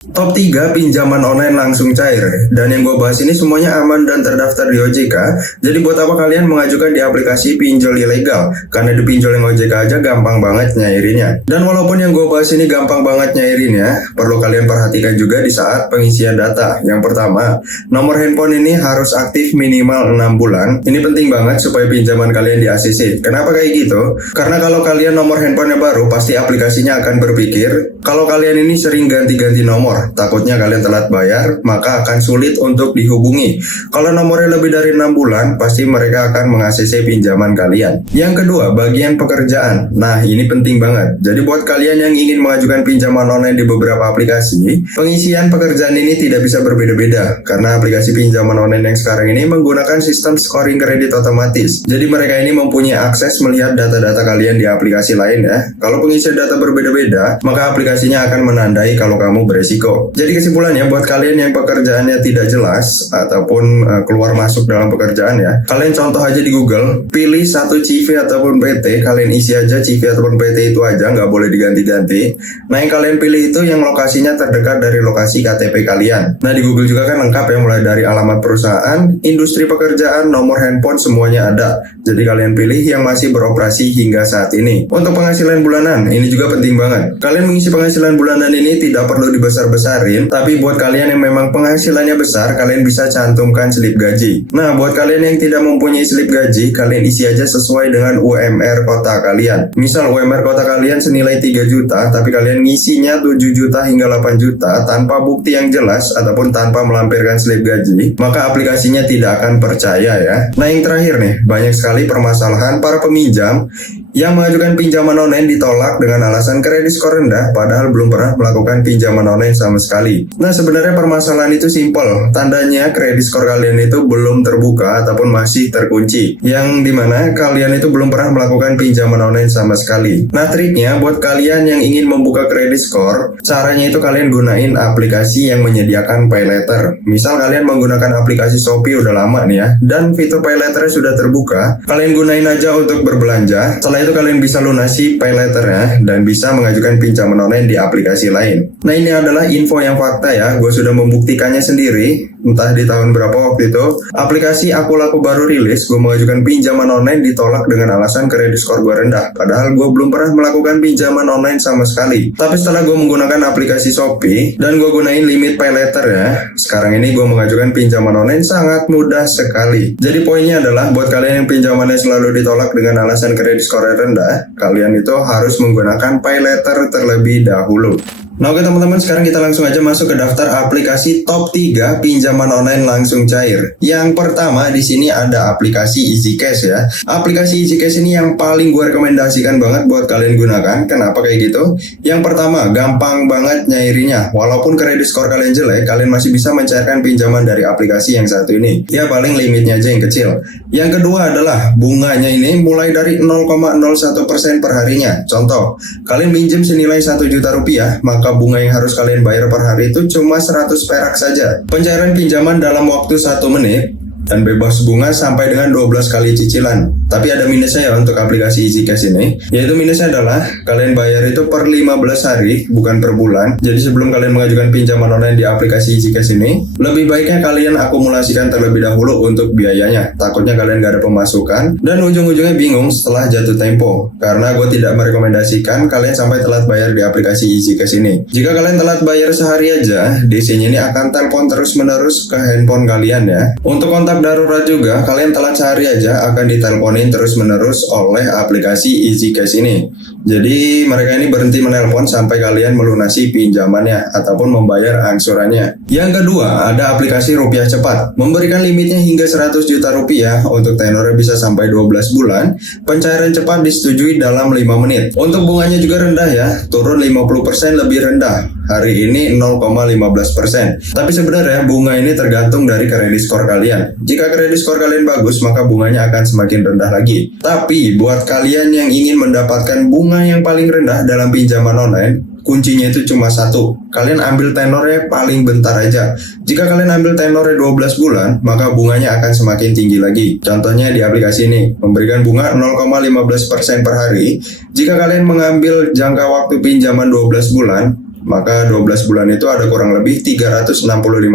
Top 3 pinjaman online langsung cair. Dan yang gue bahas ini semuanya aman dan terdaftar di OJK. Jadi buat apa kalian mengajukan di aplikasi pinjol ilegal? Karena di pinjol yang OJK aja gampang banget nyairinnya. Dan walaupun yang gue bahas ini gampang banget nyairinnya, perlu kalian perhatikan juga di saat pengisian data. Yang pertama, nomor handphone ini harus aktif minimal 6 bulan. Ini penting banget supaya pinjaman kalian di ACC. Kenapa kayak gitu? Karena kalau kalian nomor handphonenya baru, pasti aplikasinya akan berpikir kalau kalian ini sering ganti-ganti nomor, takutnya kalian telat bayar, maka akan sulit untuk dihubungi. Kalau nomornya lebih dari 6 bulan, pasti mereka akan meng-ACC pinjaman kalian. Yang kedua, bagian pekerjaan. Nah, ini penting banget. Jadi buat kalian yang ingin mengajukan pinjaman online di beberapa aplikasi, pengisian pekerjaan ini tidak bisa berbeda-beda. Karena aplikasi pinjaman online yang sekarang ini menggunakan sistem scoring kredit otomatis. Jadi mereka ini mempunyai akses melihat data-data kalian di aplikasi lain ya. Kalau pengisian data berbeda-beda, maka aplikasinya akan menandai kalau kamu beresiko. Jadi kesimpulannya buat kalian yang pekerjaannya tidak jelas ataupun keluar masuk dalam pekerjaan ya, kalian contoh aja di Google, pilih satu CV ataupun PT, kalian isi aja CV ataupun PT itu aja, nggak boleh diganti-ganti. Nah yang kalian pilih itu yang lokasinya terdekat dari lokasi KTP kalian. Nah di Google juga kan lengkap ya, mulai dari alamat perusahaan, industri pekerjaan, nomor handphone, semuanya ada. Jadi kalian pilih yang masih beroperasi hingga saat ini. Untuk penghasilan bulanan, ini juga penting banget. Kalian mengisi penghasilan bulanan ini tidak perlu dibesar-besarin, tapi buat kalian yang memang penghasilannya besar, kalian bisa cantumkan slip gaji. Nah, buat kalian yang tidak mempunyai slip gaji, kalian isi aja sesuai dengan UMR kota kalian. Misal UMR kota kalian senilai 3 juta, tapi kalian ngisinya 7 juta hingga 8 juta tanpa bukti yang jelas ataupun tanpa melampirkan slip gaji, maka aplikasinya tidak akan percaya ya. Nah, yang terakhir nih, banyak sekali permasalahan para peminjam yang mengajukan pinjaman online ditolak dengan alasan kredit skor rendah padahal belum pernah melakukan pinjaman online sama sekali. Nah sebenarnya permasalahan itu simpel, tandanya kredit skor kalian itu belum terbuka ataupun masih terkunci, yang dimana kalian itu belum pernah melakukan pinjaman online sama sekali. Nah triknya buat kalian yang ingin membuka kredit skor, caranya itu kalian gunain aplikasi yang menyediakan pay letter. Misal kalian menggunakan aplikasi Shopee udah lama nih ya, dan fitur pay letternya sudah terbuka, kalian gunain aja untuk berbelanja. Setelah itu kalian bisa lunasi pay letternya dan bisa mengajukan pinjaman online di aplikasi lain. Nah ini adalah info yang fakta ya, gue sudah membuktikannya sendiri. Entah di tahun berapa waktu itu, aplikasi Aku Laku baru rilis, gue mengajukan pinjaman online ditolak dengan alasan kredit skor gue rendah. Padahal gue belum pernah melakukan pinjaman online sama sekali. Tapi setelah gue menggunakan aplikasi Shopee dan gue gunain limit pay letter ya, sekarang ini gue mengajukan pinjaman online sangat mudah sekali. Jadi poinnya adalah buat kalian yang pinjamannya selalu ditolak dengan alasan kredit skor rendah, kalian itu harus menggunakan pay letter terlebih dahulu. Nah oke teman-teman, sekarang kita langsung aja masuk ke daftar aplikasi top 3 pinjaman online langsung cair. Yang pertama di sini ada aplikasi EasyCash ya. Aplikasi EasyCash ini yang paling gue rekomendasikan banget buat kalian gunakan. Kenapa kayak gitu? Yang pertama, gampang banget nyairinya. Walaupun kredit skor kalian jelek, kalian masih bisa mencairkan pinjaman dari aplikasi yang satu ini. Ya paling limitnya aja yang kecil. Yang kedua adalah bunganya ini mulai dari 0,01% per harinya. Contoh, kalian minjem senilai 1 juta rupiah, maka bunga yang harus kalian bayar per hari itu cuma 100 perak saja. Pencairan pinjaman dalam waktu 1 menit dan bebas bunga sampai dengan 12 kali cicilan. Tapi ada minusnya ya untuk aplikasi EasyCash ini, yaitu minusnya adalah kalian bayar itu per 15 hari, bukan per bulan. Jadi sebelum kalian mengajukan pinjaman online di aplikasi EasyCash ini, lebih baiknya kalian akumulasikan terlebih dahulu untuk biayanya. Takutnya kalian gak ada pemasukan dan ujung-ujungnya bingung setelah jatuh tempo. Karena gue tidak merekomendasikan kalian sampai telat bayar di aplikasi EasyCash ini. Jika kalian telat bayar sehari aja, DC-nya ini akan telepon terus-menerus ke handphone kalian ya. Untuk kontak darurat juga, kalian telat sehari aja akan diteleponin terus-menerus oleh aplikasi EasyCash ini. Jadi mereka ini berhenti menelpon sampai kalian melunasi pinjamannya ataupun membayar angsurannya. Yang kedua, ada aplikasi Rupiah Cepat. Memberikan limitnya hingga 100 juta rupiah, untuk tenornya bisa sampai 12 bulan. Pencairan cepat disetujui dalam 5 menit. Untuk bunganya juga rendah ya, turun 50% lebih rendah. Hari ini 0,15%. Tapi sebenarnya bunga ini tergantung dari kredit skor kalian. Jika kredit skor kalian bagus, maka bunganya akan semakin rendah lagi. Tapi buat kalian yang ingin mendapatkan bunga yang paling rendah dalam pinjaman online, kuncinya itu cuma satu. Kalian ambil tenornya paling bentar aja. Jika kalian ambil tenornya 12 bulan, maka bunganya akan semakin tinggi lagi. Contohnya di aplikasi ini, memberikan bunga 0,15% per hari. Jika kalian mengambil jangka waktu pinjaman 12 bulan, Maka 12 bulan itu ada kurang lebih 365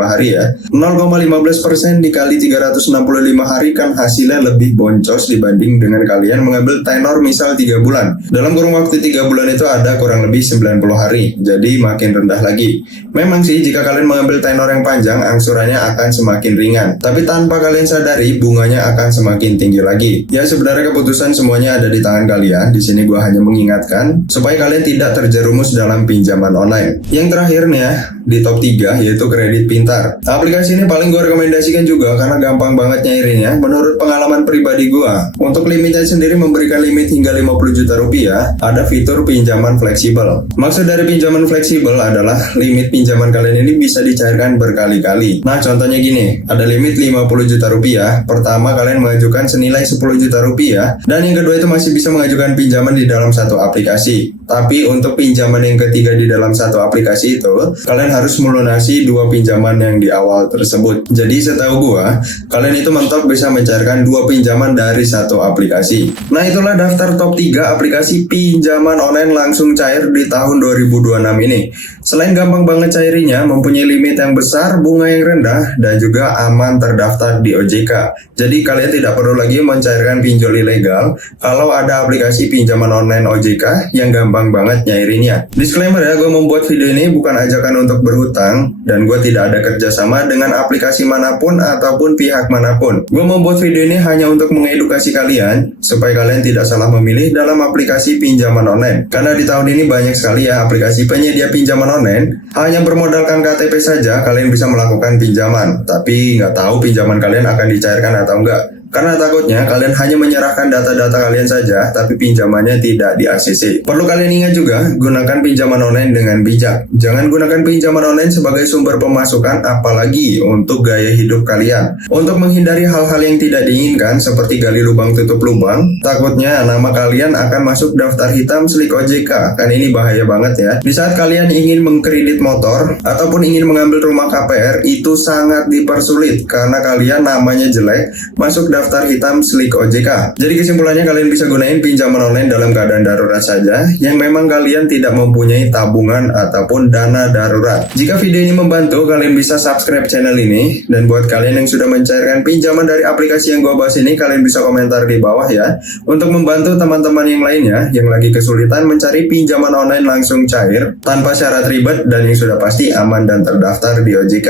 hari ya. 0,15% dikali 365 hari kan hasilnya lebih boncos dibanding dengan kalian mengambil tenor misal 3 bulan. Dalam kurun waktu 3 bulan itu ada kurang lebih 90 hari. Jadi makin rendah lagi. Memang sih jika kalian mengambil tenor yang panjang, angsurannya akan semakin ringan. Tapi tanpa kalian sadari, bunganya akan semakin tinggi lagi. Ya sebenarnya keputusan semuanya ada di tangan kalian. Di sini gue hanya mengingatkan supaya kalian tidak terjerumus dalam pinjaman online. Yang terakhir nih ya, di top 3 yaitu Kredit Pintar. Aplikasi ini paling gue rekomendasikan juga karena gampang banget nyairinya. Menurut pengalaman pribadi gue, untuk limitnya sendiri memberikan limit hingga 50 juta rupiah, ada fitur pinjaman fleksibel. Maksud dari pinjaman fleksibel adalah limit pinjaman kalian ini bisa dicairkan berkali-kali. Nah contohnya gini, ada limit 50 juta rupiah, pertama kalian mengajukan senilai 10 juta rupiah, dan yang kedua itu masih bisa mengajukan pinjaman di dalam satu aplikasi. Tapi untuk pinjaman yang ketiga di dalam satu aplikasi itu, kalian harus melunasi 2 pinjaman yang di awal tersebut. Jadi setahu gua, kalian itu mentok bisa mencairkan 2 pinjaman dari satu aplikasi. Nah itulah daftar top 3 aplikasi pinjaman online langsung cair di tahun 2026 ini. Selain gampang banget cairinya, mempunyai limit yang besar, bunga yang rendah, dan juga aman terdaftar di OJK. Jadi kalian tidak perlu lagi mencairkan pinjol ilegal kalau ada aplikasi pinjaman online OJK yang gampang banget nyairinya. Disclaimer ya, gue membuat video ini bukan ajakan untuk berhutang, dan gue tidak ada kerjasama dengan aplikasi manapun ataupun pihak manapun. Gue membuat video ini hanya untuk mengedukasi kalian, supaya kalian tidak salah memilih dalam aplikasi pinjaman online. Karena di tahun ini banyak sekali ya aplikasi penyedia pinjaman online, hanya bermodalkan KTP saja kalian bisa melakukan pinjaman, tapi nggak tahu pinjaman kalian akan dicairkan atau enggak. Karena takutnya kalian hanya menyerahkan data-data kalian saja, tapi pinjamannya tidak di-ACC. Perlu kalian ingat juga, gunakan pinjaman online dengan bijak. Jangan gunakan pinjaman online sebagai sumber pemasukan, apalagi untuk gaya hidup kalian. Untuk menghindari hal-hal yang tidak diinginkan, seperti gali lubang tutup lubang, takutnya nama kalian akan masuk daftar hitam Slik OJK. Kan ini bahaya banget ya. Di saat kalian ingin mengkredit motor, ataupun ingin mengambil rumah KPR, itu sangat dipersulit, karena kalian namanya jelek, masuk daftar hitam Slik OJK. Jadi kesimpulannya kalian bisa gunain pinjaman online dalam keadaan darurat saja yang memang kalian tidak mempunyai tabungan ataupun dana darurat. Jika video ini membantu, kalian bisa subscribe channel ini, dan buat kalian yang sudah mencairkan pinjaman dari aplikasi yang gua bahas ini, kalian bisa komentar di bawah ya, untuk membantu teman-teman yang lainnya yang lagi kesulitan mencari pinjaman online langsung cair tanpa syarat ribet dan yang sudah pasti aman dan terdaftar di OJK.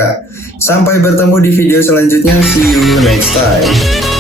Sampai bertemu di video selanjutnya. See you next time.